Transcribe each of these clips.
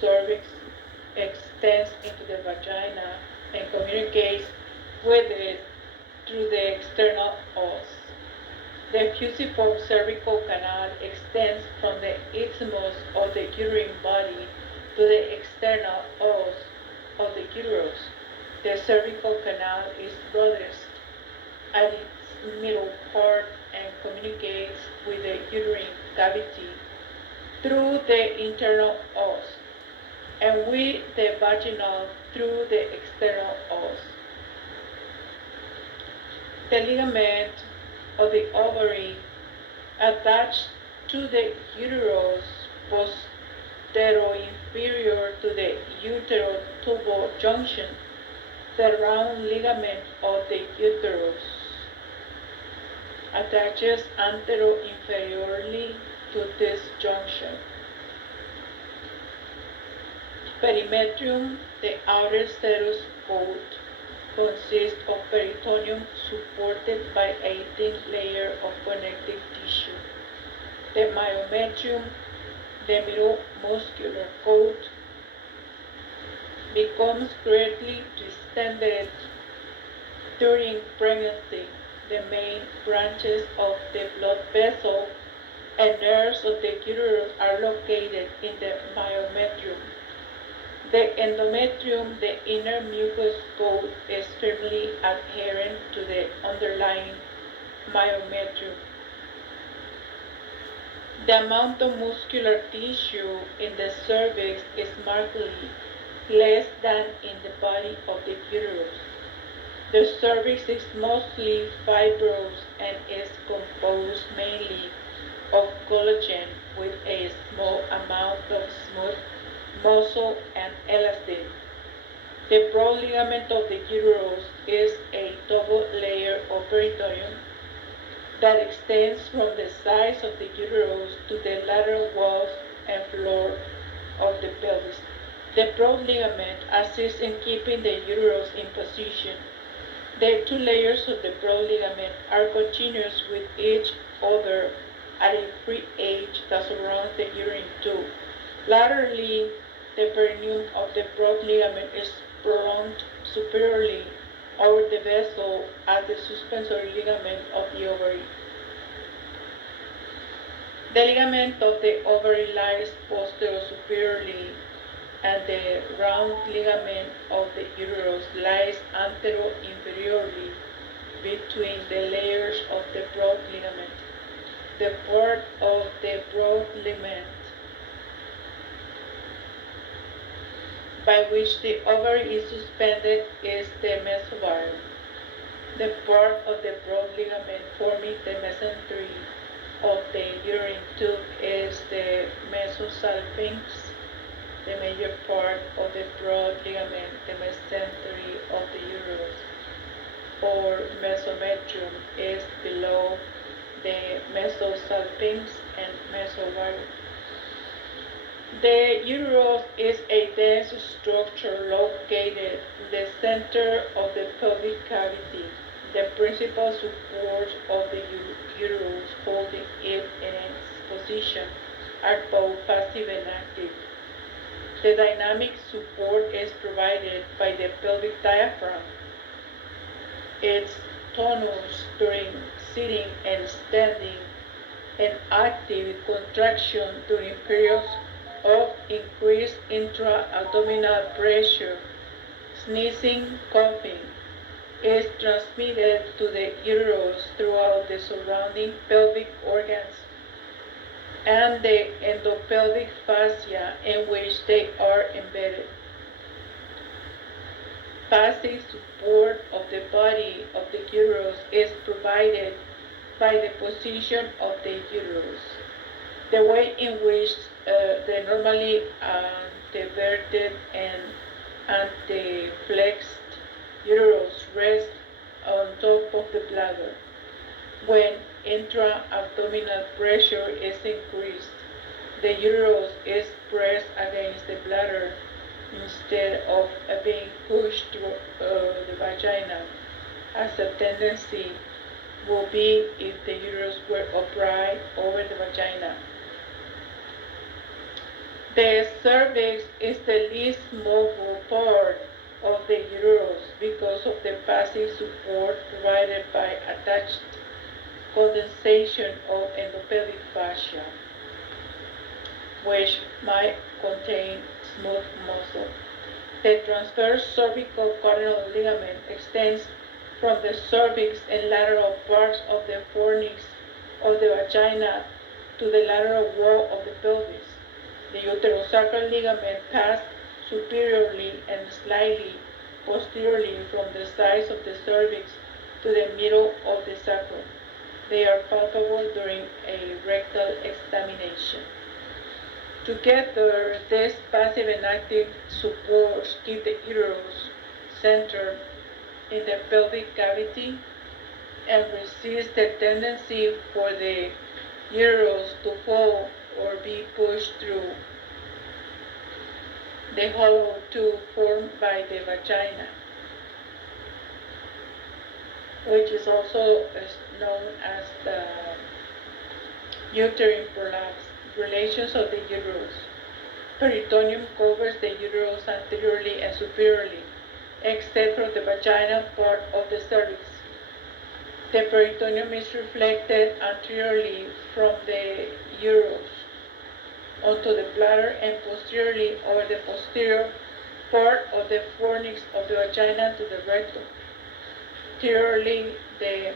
cervix extends into the vagina and communicates with it through the external os. The fusiform cervical canal extends from the isthmus of the uterine body to the external os of the uterus. The cervical canal is broadest at its middle part and communicates with the uterine cavity through the internal os and with the vaginal through the external os. The ligament of the ovary attached to the uterus posterior-inferior to the utero-tubal junction, the round ligament of the uterus attaches antero-inferiorly to this junction. Perimetrium, the outer serous coat, consists of peritoneum supported by a thin layer of connective tissue. The myometrium, the middle muscular coat, becomes greatly distended during pregnancy. The main branches of the blood vessel and nerves of the uterus are located in the myometrium. The endometrium, the inner mucous coat, is firmly adherent to the underlying myometrium. The amount of muscular tissue in the cervix is markedly less than in the body of the uterus. The cervix is mostly fibrous and is composed mainly of collagen with a small amount of smooth muscle and elastin. The broad ligament of the uterus is a double layer of peritoneum that extends from the sides of the uterus to the lateral walls and floor of the pelvis. The broad ligament assists in keeping the uterus in position. The two layers of the broad ligament are continuous with each other at a free edge that surrounds the uterine tube. Laterally, the perineum of the broad ligament is prolonged superiorly over the vessel as the suspensory ligament of the ovary. The ligament of the ovary lies posterior-superiorly, and the round ligament of the uterus lies antero-inferiorly between the layers of the broad ligament. The part of the broad ligament by which the ovary is suspended is the mesovarum. The part of the broad ligament forming the mesentery of the uterine tube is the mesosalpinx. The major part of the broad ligament, the mesentery of the uterus, or mesometrium, is below the mesosalpinx and mesovarum. The uterus is a dense structure located in the center of the pelvic cavity. The principal supports of the uterus holding it in its position are both passive and active. The dynamic support is provided by the pelvic diaphragm. Its tonus during sitting and standing, and active contraction during periods of increased intra-abdominal pressure, sneezing, coughing, is transmitted to the uterus throughout the surrounding pelvic organs and the endopelvic fascia in which they are embedded. Passive support of the body of the uterus is provided by the position of the uterus. The way in which the normally anteverted and anteflexed uterus rests on top of the bladder. When intra-abdominal pressure is increased, the uterus is pressed against the bladder instead of being pushed through the vagina, as a tendency will be if the uterus were upright over the vagina. The cervix is the least mobile part of the uterus because of the passive support provided by attached condensation of endopelvic fascia, which might contain smooth muscle. The transverse cervical cardial ligament extends from the cervix and lateral parts of the fornix of the vagina to the lateral wall of the pelvis. The uterosacral ligament passes superiorly and slightly posteriorly from the sides of the cervix to the middle of the sacrum. They are palpable during a rectal examination. Together, these passive and active supports keep the uterus centered in the pelvic cavity and resist the tendency for the uterus to fall or be pushed through the hollow tube formed by the vagina, which is also known as the uterine prolapse. Relations of the uterus. Peritoneum covers the uterus anteriorly and superiorly, except for the vaginal part of the cervix. The peritoneum is reflected anteriorly from the uterus onto the bladder and posteriorly over the posterior part of the fornix of the vagina to the rectum. Anteriorly, the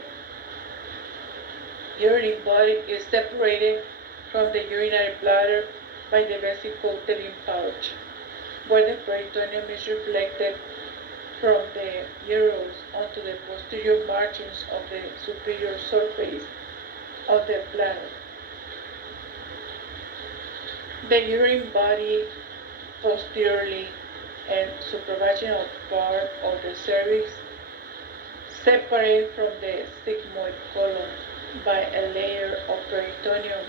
urinary body is separated from the urinary bladder by the vesico-uterine pouch, where the peritoneum is reflected from the uterus onto the posterior margins of the superior surface of the bladder. The urinary body posteriorly and supravaginal part of the cervix separate from the sigmoid colon by a layer of peritoneum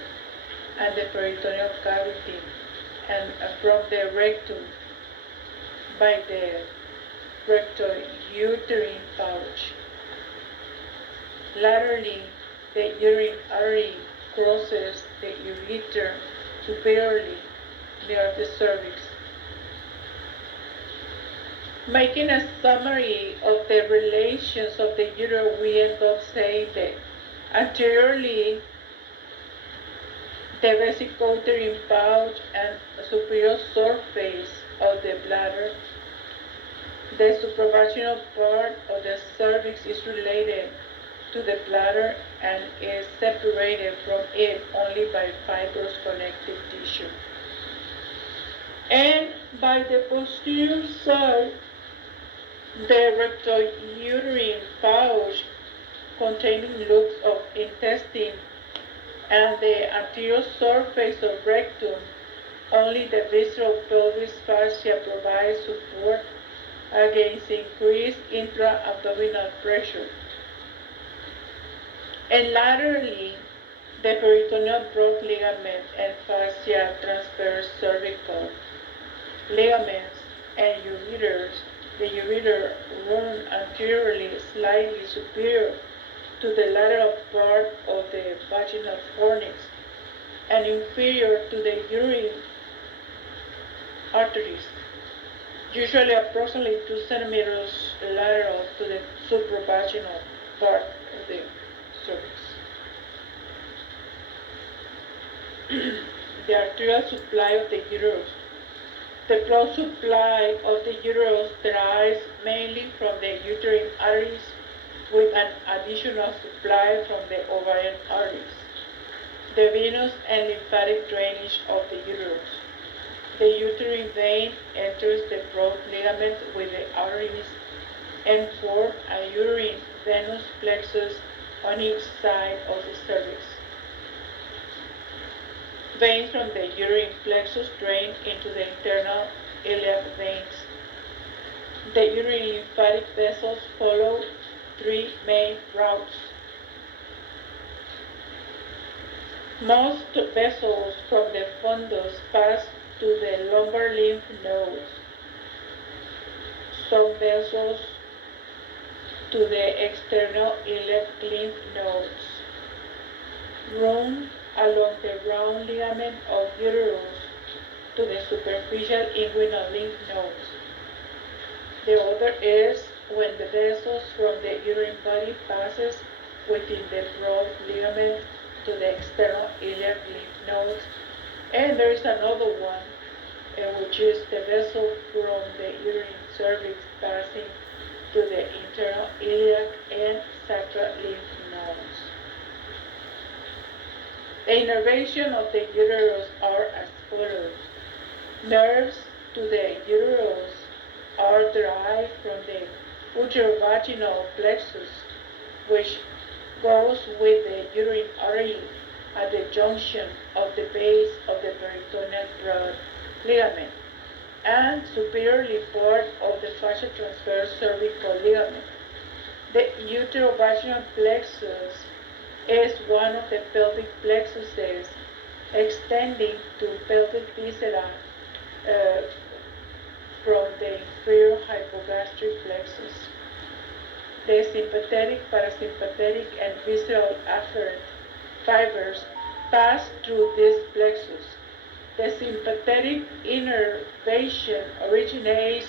and the peritoneal cavity, and from the rectum by the recto-uterine pouch. Laterally, the uterine artery crosses the ureter superiorly near the cervix. Making a summary of the relations of the uterus, we end up saying that anteriorly, the vesico-uterine pouch and superior surface of the bladder. The supravaginal part of the cervix is related to the bladder and is separated from it only by fibrous connective tissue. And by the posterior side, the recto-uterine pouch containing loops of intestine and the anterior surface of rectum, only the visceral pelvis fascia provides support against increased intra-abdominal pressure. And laterally, the peritoneal broad ligament and fascia transverse cervical ligaments and ureters. The ureter run anteriorly slightly superior to the lateral part of the vaginal fornix and inferior to the uterine arteries, usually approximately 2 centimeters lateral to the supravaginal part of the cervix. The arterial supply of the uterus. The blood supply of the uterus derives mainly from the uterine arteries, with an additional supply from the ovarian arteries. The venous and lymphatic drainage of the uterus. The uterine vein enters the broad ligament with the arteries and forms a uterine venous plexus on each side of the cervix. Veins from the uterine plexus drain into the internal iliac veins. The uterine lymphatic vessels follow 3 main routes. Most vessels from the fundus pass to the lumbar lymph nodes. Some vessels to the external iliac lymph nodes. Run along the round ligament of uterus to the superficial inguinal lymph nodes. The other is when the vessels from the uterine body passes within the broad ligament to the external iliac lymph nodes. And there is another one, which is the vessel from the uterine cervix passing to the internal iliac and sacral lymph nodes. The innervation of the uterus are as follows. Nerves to the uterus are derived from the uterovaginal plexus, which goes with the uterine artery at the junction of the base of the peritoneal broad ligament, and superiorly part of the fascia transverse cervical ligament. The uterovaginal plexus is one of the pelvic plexuses extending to pelvic viscera from the inferior hypogastric plexus. The sympathetic, parasympathetic, and visceral afferent fibers pass through this plexus. The sympathetic innervation originates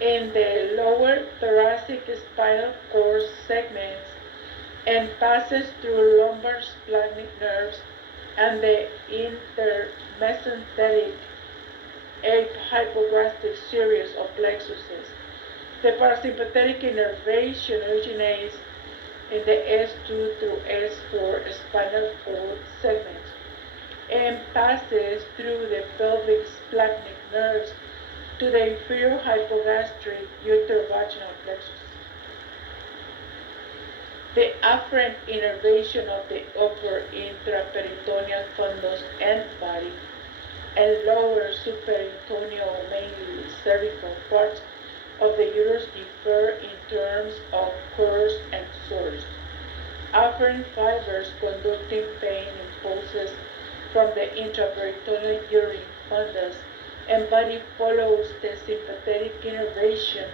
in the lower thoracic spinal cord segments and passes through lumbar splanchnic nerves and the intermesenteric hypogastric series of plexuses. The parasympathetic innervation originates in the S2 through S4 spinal cord segments and passes through the pelvic splanchnic nerves to the inferior hypogastric uterovaginal plexus. The afferent innervation of the upper intraperitoneal fundus and body and lower subperitoneal, mainly cervical parts of the uterus differ in terms of course and source. Afferent fibers conducting pain impulses from the intraperitoneal uterine fundus and body follows the sympathetic innervation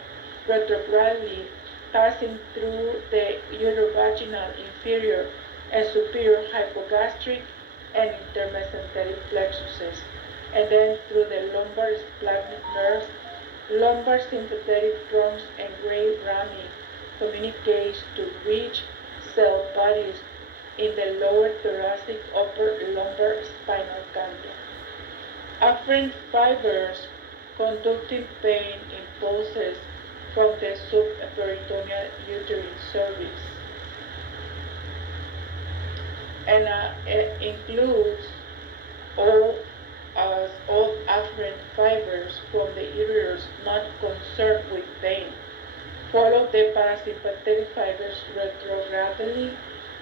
retrogradely, passing through the uterovaginal inferior and superior hypogastric and intermesenteric plexuses, and then through the lumbar splanchnic nerves. Lumbar sympathetic trunks and gray rami communicates to rich cell bodies in the lower thoracic upper lumbar spinal ganglia. Afferent fibers conducting pain impulses from the subperitoneal uterine cervix and includes all afferent fibers from the uterus not concerned with pain. Follow the parasympathetic fibers retrogradely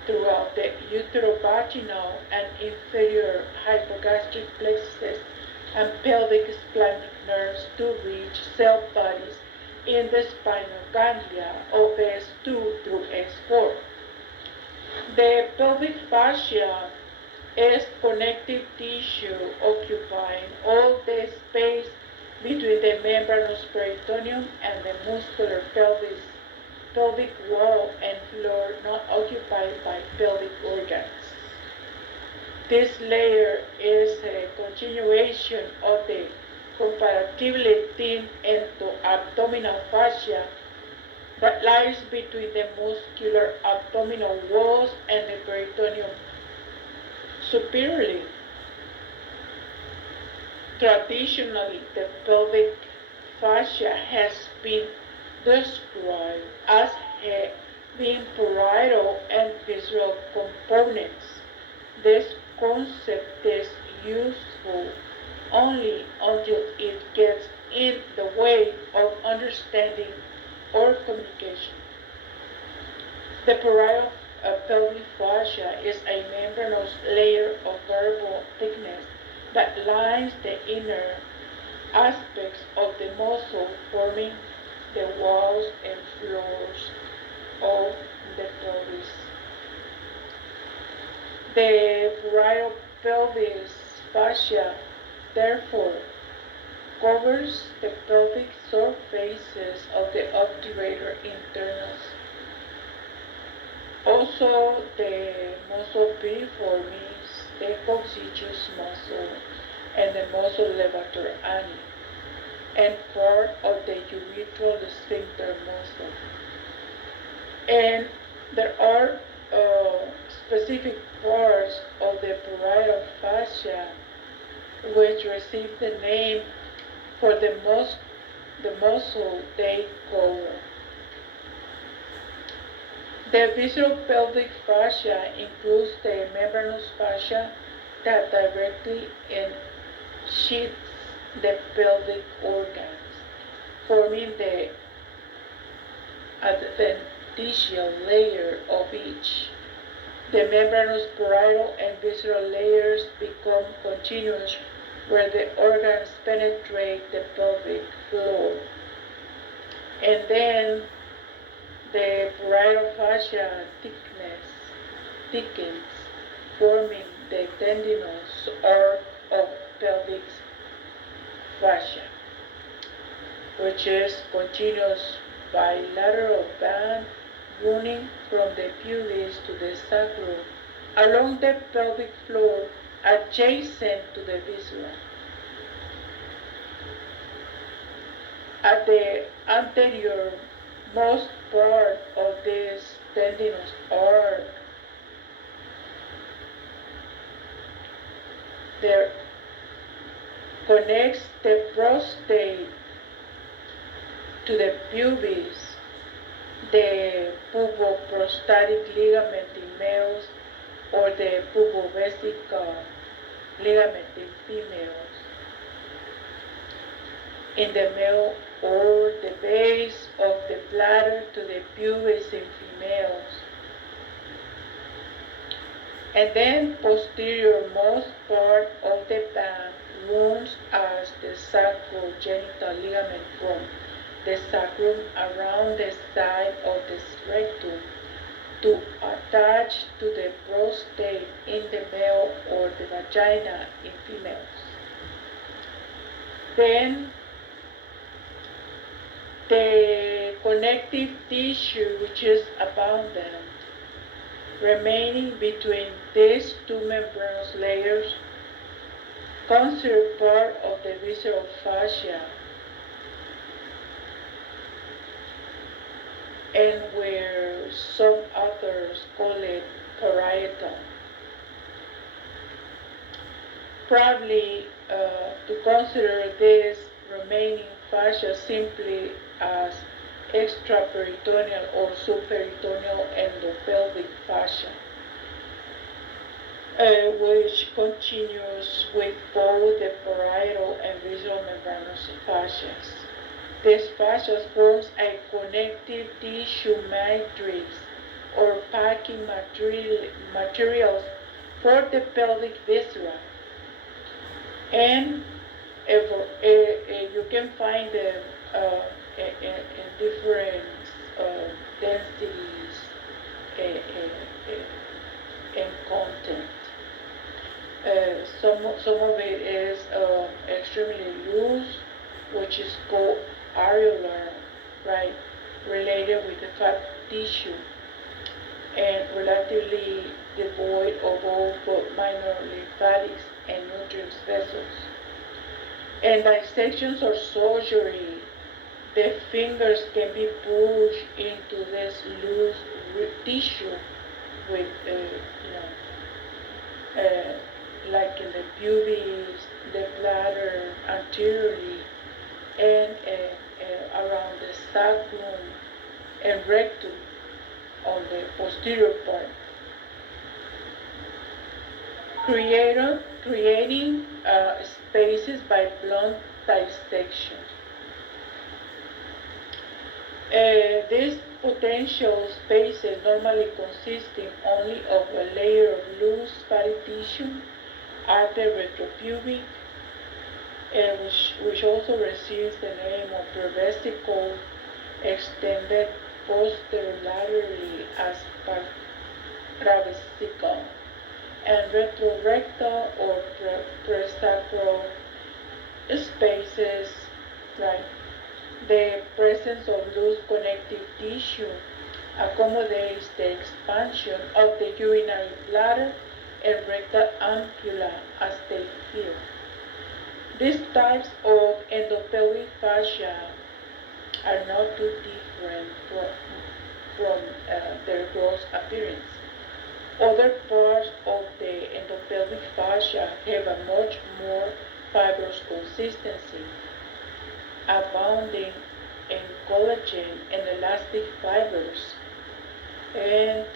throughout the uterovaginal and inferior hypogastric plexuses and pelvic splanchnic nerves to reach cell bodies in the spinal ganglia of S2 through S4. The pelvic fascia is connective tissue occupying all the space between the membranous peritoneum and the muscular pelvic wall and floor not occupied by pelvic organs. This layer is a continuation of the comparatively thin endoabdominal fascia that lies between the muscular abdominal walls and the peritoneum. Superiorly, traditionally, the pelvic fascia has been described as having parietal and visceral components. This concept is useful only until it gets in the way of understanding or communication. The parietal pelvic fascia is a membranous layer of variable thickness that lines the inner aspects of the muscle, forming the walls and floors of the pelvis. The parietal pelvis fascia, therefore, covers the pelvic surfaces of the obturator internals. Also, the muscle piriformis, the coccygeus muscle, and the muscle levator ani, and part of the urethral sphincter muscle. And there are specific parts of the parietal fascia which receive the name for the muscle they cover. The visceral pelvic fascia includes the membranous fascia that directly sheaths the pelvic organs, forming the adventitial layer of each. The membranous parietal and visceral layers become continuous where the organs penetrate the pelvic floor. And then the parietal fascia thickens, forming the tendinous arc of pelvic fascia, which is continuous bilateral band running from the pubis to the sacrum along the pelvic floor adjacent to the viscera. At the anterior most part of this tendinous arc, there connects the prostate to the pubis, the puboprostatic ligament in males, or the pubovesical ligament in females. In the male, or the base of the bladder to the pubis in females. And then posterior most part of the band runs as the sacrogenital ligament from the sacrum around the side of the rectum to attach to the prostate in the male or the vagina in females. Then the connective tissue, which is abundant, remaining between these two membranous layers, considered part of the visceral fascia, and where some authors call it parietal. Probably to consider this remaining fascia simply as extraperitoneal or subperitoneal endopelvic fascia, which continues with both the parietal and visceral membranous fascias. This fascia forms a connective tissue matrix or packing materials for the pelvic viscera. And you can find them in different densities and content. Some of it is extremely loose, which is called areolar, right, related with the fat tissue, and relatively devoid of all but minor lymphatics and nutrient vessels. And dissections or surgery, the fingers can be pushed into this loose tissue with, like in the pubis, the bladder anteriorly, and around the sacrum and rectum on the posterior part, creating spaces by blunt dissection. These potential spaces normally consisting only of a layer of loose fatty tissue are the retropubic, which also receives the name of prevesical, extended posterolaterally as pravesical, and retrorectal or presacral spaces, right? The presence of loose connective tissue accommodates the expansion of the urinary bladder and rectal ampulla as they fill. These types of endopelvic fascia are not too different from their gross appearance. Other parts of the endopelvic fascia have a much more fibrous consistency, abounding in collagen and elastic fibers, and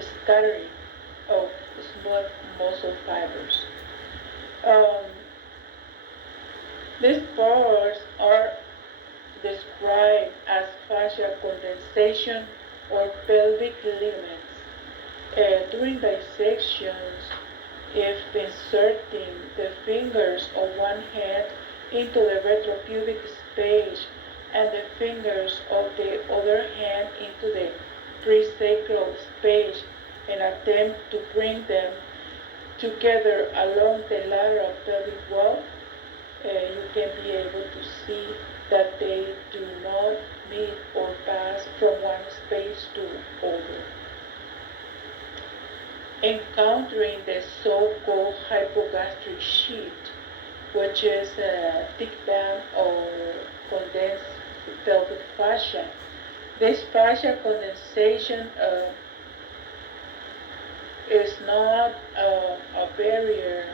scattering of smooth muscle fibers. Um, these parts are described as fascia condensation or pelvic ligaments. During dissections, if inserting the fingers of one hand into the retropubic space and the fingers of the other hand into the presacral space and attempt to bring them together along the lateral pelvic wall, you can be able to see that they do not meet or pass from one space to other. Encountering the so-called hypogastric sheath, which is a thick band or condensed pelvic fascia. This fascia condensation is not a barrier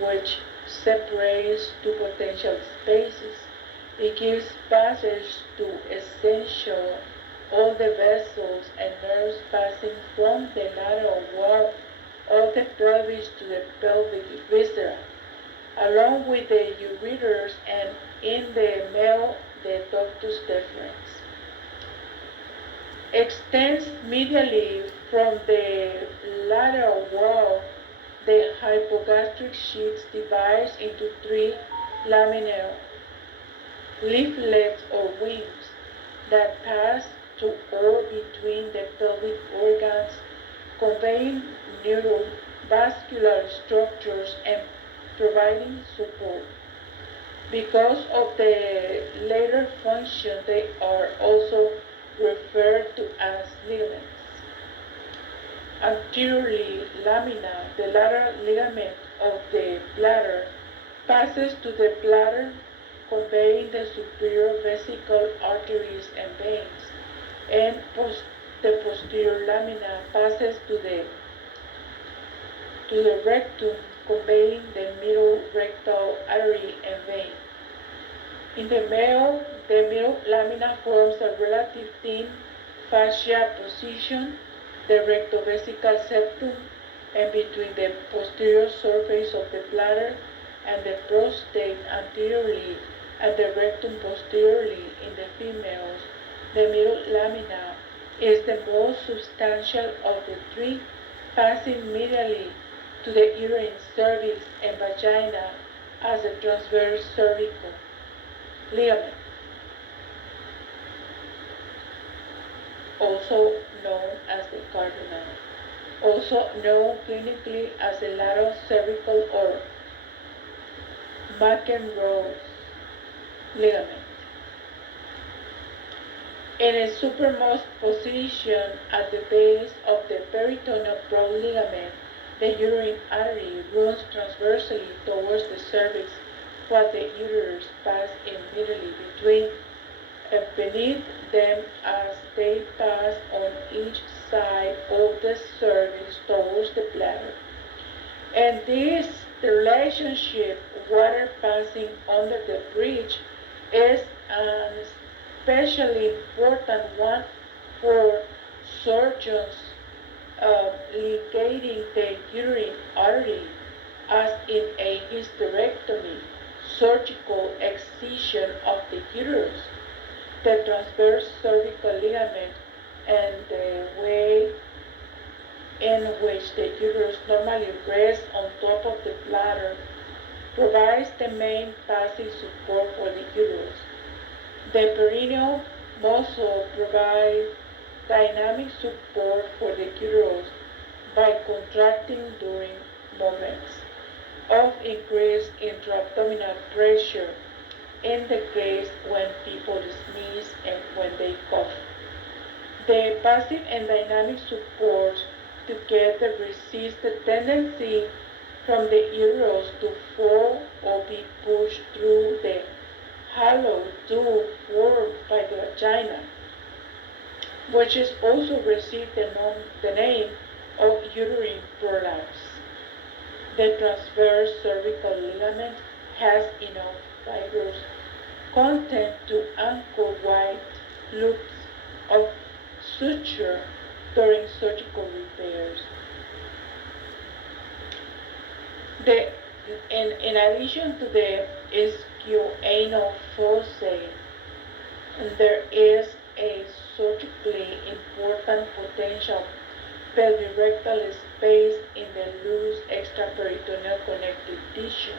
which separates two potential spaces. It gives passage to essential all the vessels and nerves passing from the lateral wall of the pelvis to the pelvic viscera, along with the ureters, and in the male, the ductus deferens. Extends medially from the lateral wall. The hypogastric sheath divides into three laminal leaflets or wings that pass to or between the pelvic organs, conveying neurovascular structures and providing support. Because of the later function, they are also referred to as ligaments. Anteriorly, lamina, the lateral ligament of the bladder, passes to the bladder, conveying the superior vesical arteries and veins, and the posterior lamina passes to the rectum, conveying the middle rectal artery and vein. In the male, the middle lamina forms a relative thin fascia position, the rectovesical septum, and between the posterior surface of the bladder and the prostate anteriorly and the rectum posteriorly. In the females, the middle lamina is the most substantial of the three, passing medially to the uterine cervix and vagina as a transverse cervical ligament, also known as the Cardial, also known clinically as the lateral cervical or McEnroe's ligament. In a supermost position at the base of the peritoneal broad ligament, the uterine artery runs transversely towards the cervix, while the uterus passes immediately beneath them as they pass on each side of the cervix towards the bladder. And this relationship, water passing under the bridge, is an especially important one for surgeons ligating the uterine artery, as in a hysterectomy, surgical excision of the uterus, the transverse cervical ligament, and the way in which the uterus normally rests on top of the bladder provides the main passive support for the uterus. The perineal muscle provides dynamic support for the uterus by contracting during moments of increased intra-abdominal pressure, in the case when people sneeze and when they cough. The passive and dynamic supports together resist the tendency from the uterus to fall or be pushed through the hollow tube formed by the vagina, which is also received the name of uterine prolapse. The transverse cervical ligament has enough fibrous content to anchor wide loops of suture during surgical repairs. In addition to the ischial-anal fossa, there is a surgically important potential pelvirectal space in the loose extraperitoneal connective tissue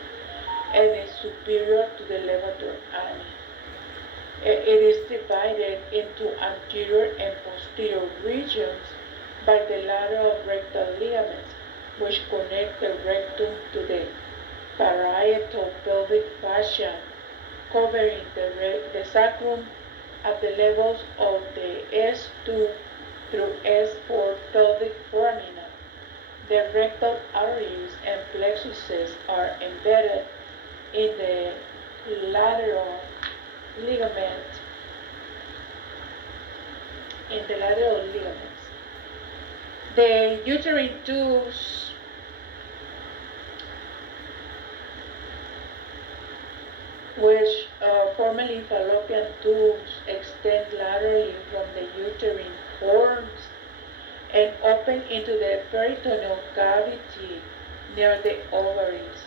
and is superior to the levator ani. It is divided into anterior and posterior regions by the lateral rectal ligaments, which connect the rectum to the parietal pelvic fascia, covering the sacrum at the levels of the S2 through S4 pelvic foramina. The rectal arteries and plexuses are embedded in the lateral ligaments. The uterine tools which formerly fallopian tubes extend laterally from the uterine horns and open into the peritoneal cavity near the ovaries.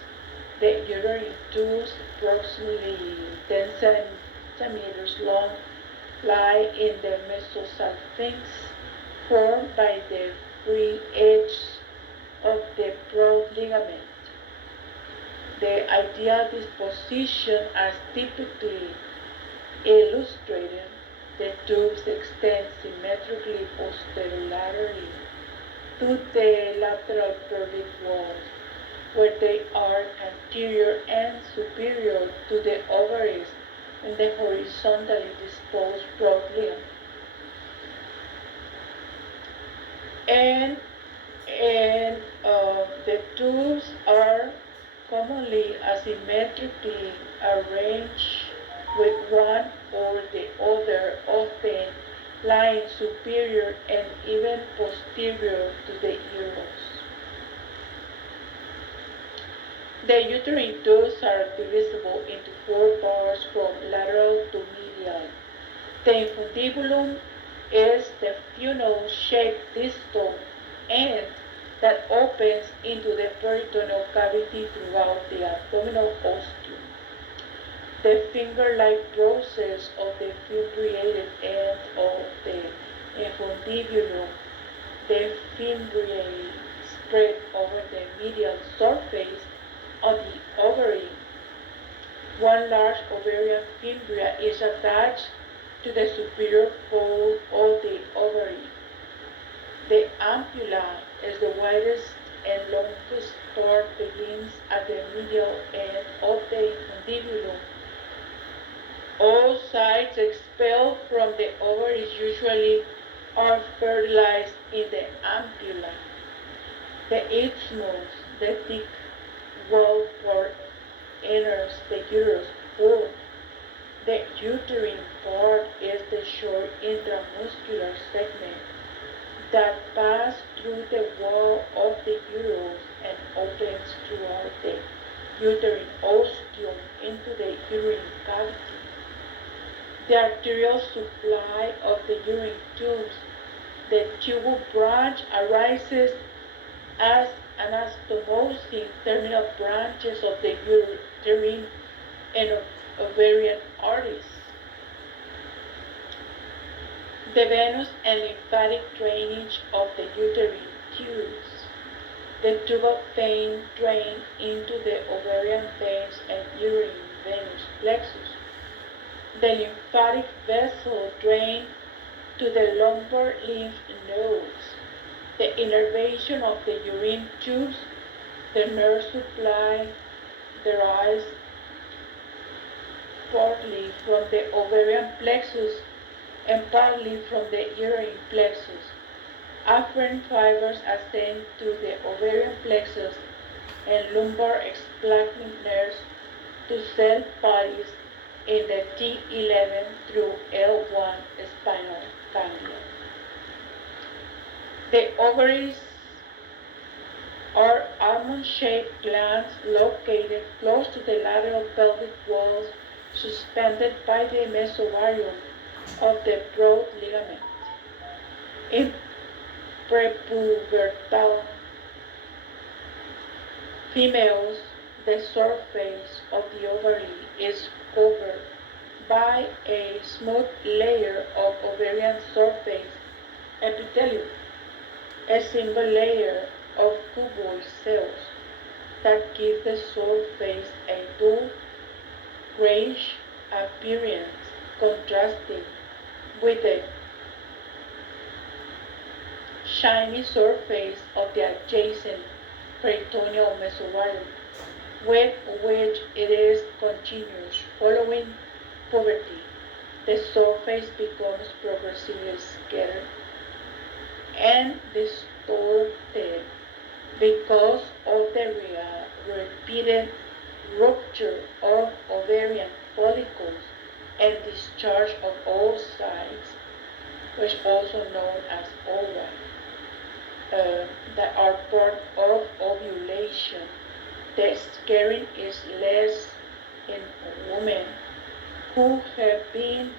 The uterine tubes, approximately 10 centimeters long, lie in the mesosalpinx, formed by the free edge of the broad ligament. The ideal disposition, as typically illustrated, the tubes extend symmetrically posterolaterally to the lateral pelvic walls, where they are anterior and superior to the ovaries and the horizontally disposed broad ligament. And the tubes are commonly asymmetrically arranged with one or the other often lying superior and even posterior to the uterus. The uterine tubes are divisible into 4 parts from lateral to medial. The infundibulum is the funnel-shaped distal end that opens into the peritoneal cavity throughout the abdominal ostium. The finger-like process of the fimbriated end of the infundibulum, the fimbriae spread over the medial surface of the ovary. One large ovarian fimbria is attached to the superior fold of the ovary. The ampulla is the widest and longest part, begins at the medial end of the infundibulum. All sites expelled from the ovaries usually are fertilized in the ampulla. The isthmus, the thick wall part, enters the uterus form. The uterine part is the short intramuscular segment that passes through the wall of the uterus and opens throughout the uterine ostium into the uterine cavity. The arterial supply of the uterine tubes, the tubal branch, arises as anastomosing terminal branches of the uterine and ovarian arteries. The venous and lymphatic drainage of the uterine tubes. The tubal vein drain into the ovarian veins and uterine venous plexus. The lymphatic vessel drain to the lumbar lymph nodes. The innervation of the uterine tubes, the nerve supply derives partly from the ovarian plexus and partly from the uterine plexus. Afferent fibers ascend to the ovarian plexus and lumbar splanchnic nerves to cell bodies in the T11 through L1 spinal ganglia. The ovaries are almond-shaped glands located close to the lateral pelvic walls, suspended by the mesovarium of the broad ligament. In prepubertal females, the surface of the ovary is covered by a smooth layer of ovarian surface epithelium, a single layer of cuboid cells that give the surface a dull grayish appearance, contrasting with the shiny surface of the adjacent peritoneal mesovarium, with which it is continuous. Following puberty, the surface becomes progressively scattered and distorted because of the repeated rupture of ovarian follicles and discharge of oocytes, which is also known as ova, that are part of ovulation. The scarring is less in women who have been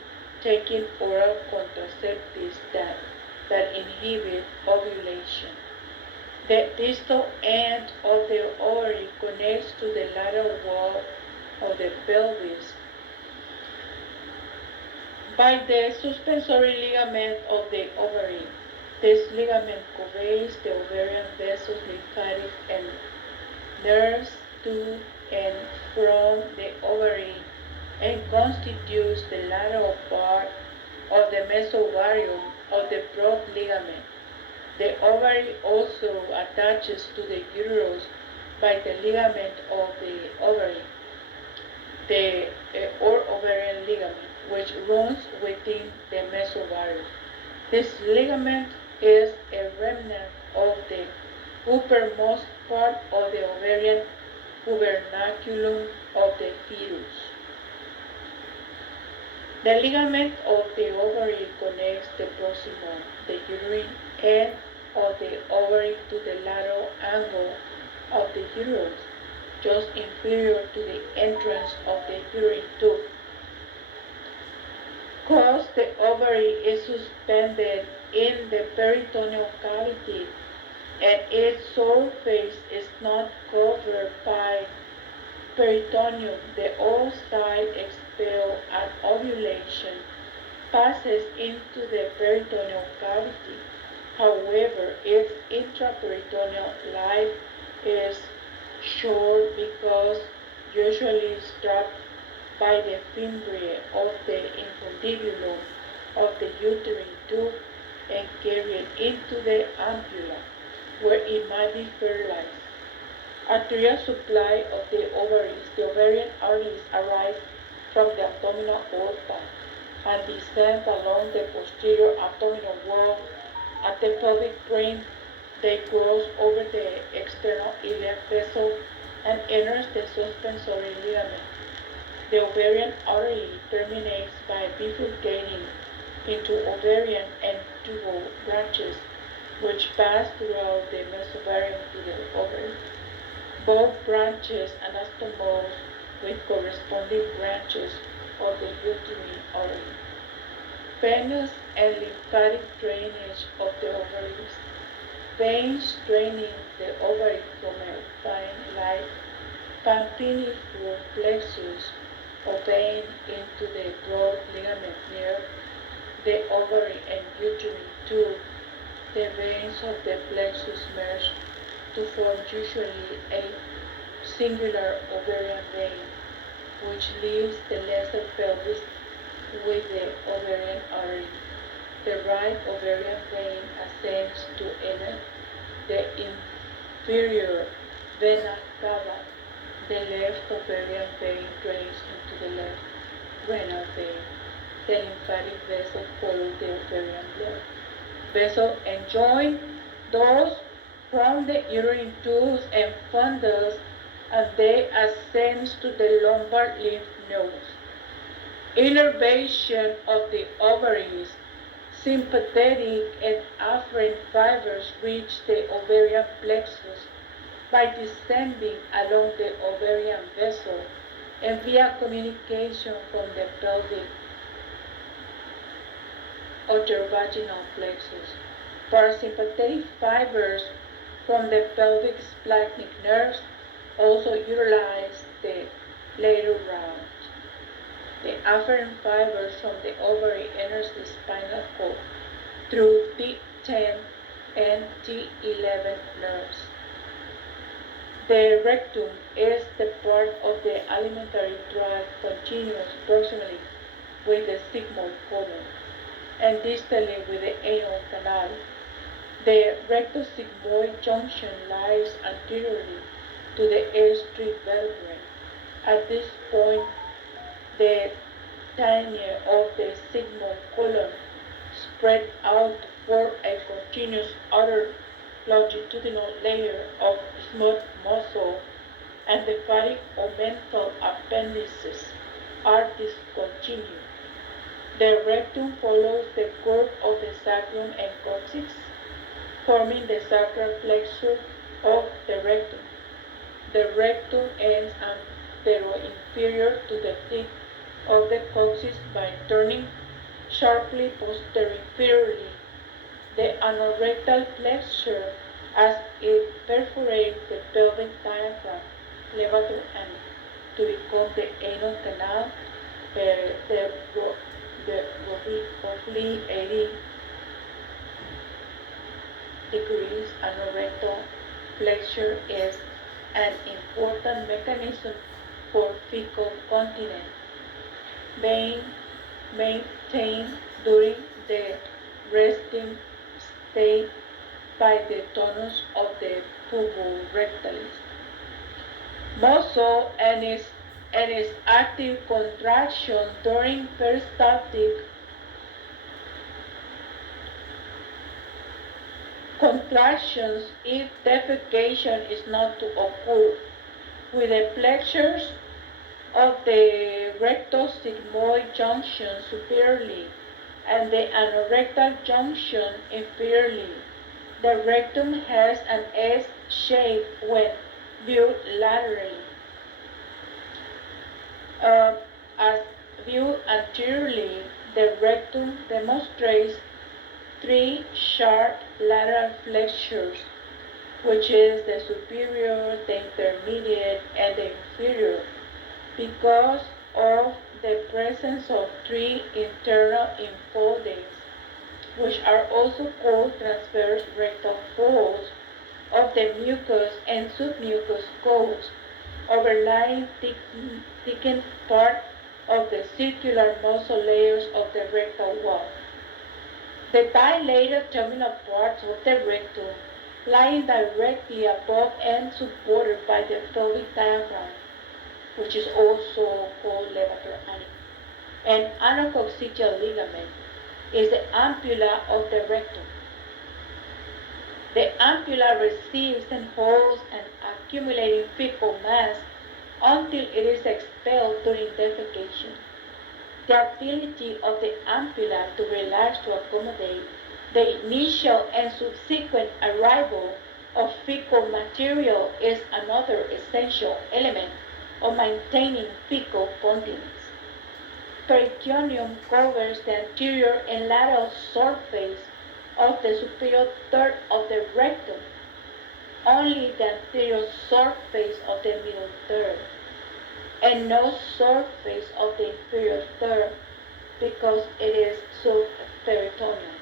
taking oral contraceptives that inhibit ovulation. The distal end of the ovary connects to the lateral wall of the pelvis by the suspensory ligament of the ovary. This ligament conveys the ovarian vessels, lymphatic, and nerves to and from the ovary and constitutes the lateral part of the mesovarium of the broad ligament. The ovary also attaches to the uterus by the ligament of the ovary, or ovarian ligament, which runs within the mesovarium. This ligament is a remnant of the uppermost part of the ovarian gubernaculum of the fetus. The ligament of the ovary connects the proximal, the uterine end of the ovary to the lateral angle of the uterus, just inferior to the entrance of the uterine tube. Because the ovary is suspended in the peritoneal cavity and its surface is not covered by peritoneum, the oocyte expelled at ovulation passes into the peritoneal cavity. However, its intraperitoneal life is short because usually strapped by the fimbriae of the infundibulum of the uterine tube and carried into the ampulla, where it might be fertilized. Arterial supply of the ovaries. The ovarian arteries arise from the abdominal aorta and descend along the posterior abdominal wall at the pelvic rim. They cross over the external iliac vessel and enters the suspensory ligament. The ovarian artery terminates by bifurcating into ovarian and tubal branches, which pass throughout the mesovarium to the ovary. Both branches anastomose with corresponding branches of the uterine artery. Venous and lymphatic drainage of the ovaries. Veins draining the ovary from a vein like pampiniform plexus or vein into the broad ligament near the ovary and uterine tube. The veins of the plexus merge to form usually a singular ovarian vein, which leaves the lesser pelvis with the ovarian artery. The right ovarian vein ascends to enter the inferior vena cava. The left ovarian vein drains into the left renal vein. The lymphatic vessels follow the ovarian blood vessel and join those from the uterine tools and fundus, and they ascend to the lumbar lymph nodes. Innervation of the ovaries. Sympathetic and afferent fibers reach the ovarian plexus by descending along the ovarian vessel and via communication from the pelvic uterovaginal plexus. Parasympathetic fibers from the pelvic splanchnic nerves also utilize the later route. The afferent fibers from the ovary enters the spinal cord through T10 and T11 nerves. The rectum is the part of the alimentary tract continuous proximally with the sigmoid colon and distally with the anal canal. The rectosigmoid junction lies anteriorly to the S3 vertebrae. At this point, the tinier of the sigmoid colon spread out to form a continuous outer longitudinal layer of smooth muscle, and the fatty omental appendices are discontinued. The rectum follows the curve of the sacrum and coccyx, forming the sacral flexure of the rectum. The rectum ends anteroinferior to the tip of the coccyx by turning sharply posteriorly. The anorectal flexure as it perforates the pelvic diaphragm, levator anus, to become the anal canal. The roughly 80 degrees anorectal flexure is an important mechanism for fecal continence, being maintained during the resting state by the tonus of the pubis rectalis. Muscle and its active contraction during peristaltic contractions if defecation is not to occur, with the flexures of the rectosigmoid junction superiorly and the anorectal junction inferiorly. The rectum has an S shape when viewed laterally. As viewed anteriorly, the rectum demonstrates three sharp lateral flexures, which is the superior, the intermediate, and the inferior, because of the presence of three internal infoldings, which are also called transverse rectal folds of the mucous and submucous coats, overlying thickened part of the circular muscle layers of the rectal wall. The dilated terminal parts of the rectum lying directly above and supported by the pelvic diaphragm, which is also called levator anus, and anacoccygeal ligament, is the ampulla of the rectum. The ampulla receives and holds an accumulating fecal mass until it is expelled during defecation. The ability of the ampulla to relax to accommodate the initial and subsequent arrival of fecal material is another essential element of maintaining fecal continence. Peritoneum covers the anterior and lateral surface of the superior third of the rectum, only the anterior surface of the middle third, and no surface of the inferior third, because it is subperitoneal.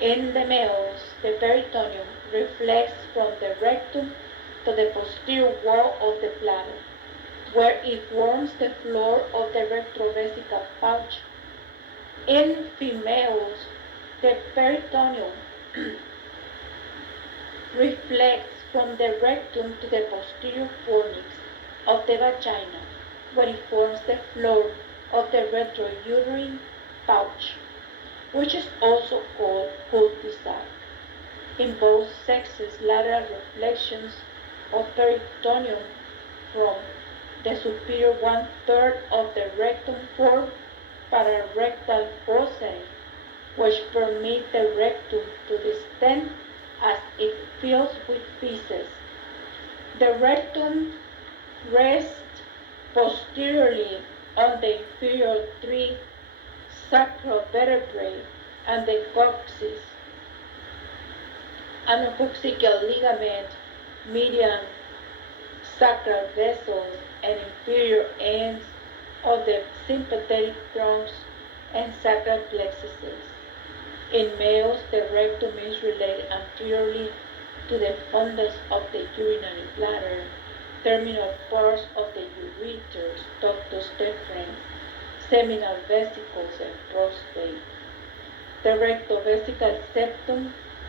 In the males, the peritoneum reflects from the rectum to the posterior wall of the bladder, where it forms the floor of the retrovesical pouch. In females, the peritoneum reflects from the rectum to the posterior fornix of the vagina, where it forms the floor of the retrouterine pouch, which is also called cul-de-sac. In both sexes, lateral reflections of peritoneum from the superior one-third of the rectum form pararectal foci, which permit the rectum to distend as it fills with feces. The rectum rests posteriorly on the inferior three sacral vertebrae and the coccyx. Anococcygeal ligament, median sacral vessels, and inferior ends of the sympathetic trunks and sacral plexuses. In males, the rectum is related anteriorly to the fundus of the urinary bladder, terminal parts of the ureters, ductus deferens, seminal vesicles, and prostate. The rectovesical septum